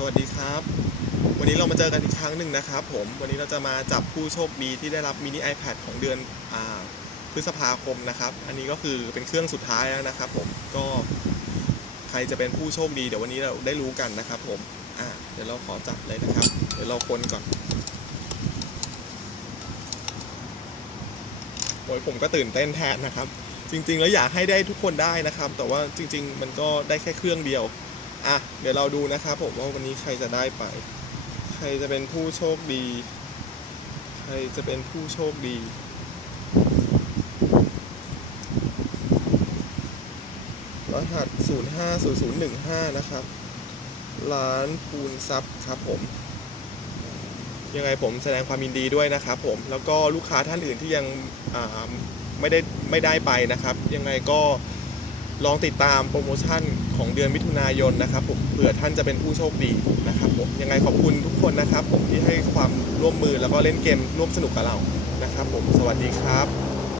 สวัสดีครับ วันนี้เรามาเจอกันอีกครั้งหนึ่งนะครับผม วันนี้เราจะมาจับผู้โชคดีที่ได้รับมินิ iPad ของเดือนอาพฤษภาคมนะครับ อันนี้ก็คือเป็นเครื่องสุดท้ายแล้วนะครับผม ก็ใครจะเป็นผู้โชคดี เดี๋ยววันนี้เราได้รู้กันนะครับผม อ่าเดี๋ยวเราขอจับเลยนะครับ เดี๋ยวเราคนก่อนโอ้ยผมก็ตื่นเต้นแทนนะครับ จริง ๆ แล้วอยากให้ได้ทุกคนได้นะครับ แต่ว่าจริง ๆ มันก็ได้แค่เครื่องเดียว อะ เดี๋ยวเราดูนะครับผมว่าวันนี้ใครจะได้ไป ใครจะเป็นผู้โชคดี ใครจะเป็นผู้โชคดี รหัส 050015 นะครับ ร้านปูนซับครับผม ยังไงผมแสดงความยินดีด้วยนะครับผม แล้วก็ลูกค้าท่านอื่นที่ยังไม่ได้ไม่ได้ไปนะครับ ยังไงก็ ลองติดตามโปรโมชั่นของเดือนมิถุนายนนะครับผมเผื่อท่านจะเป็นผู้โชคดีนะครับผมยังไงขอบคุณทุกคนนะครับ ผมที่ให้ความร่วมมือแล้วก็เล่นเกมร่วมสนุกกับเรานะครับ ผมสวัสดีครับ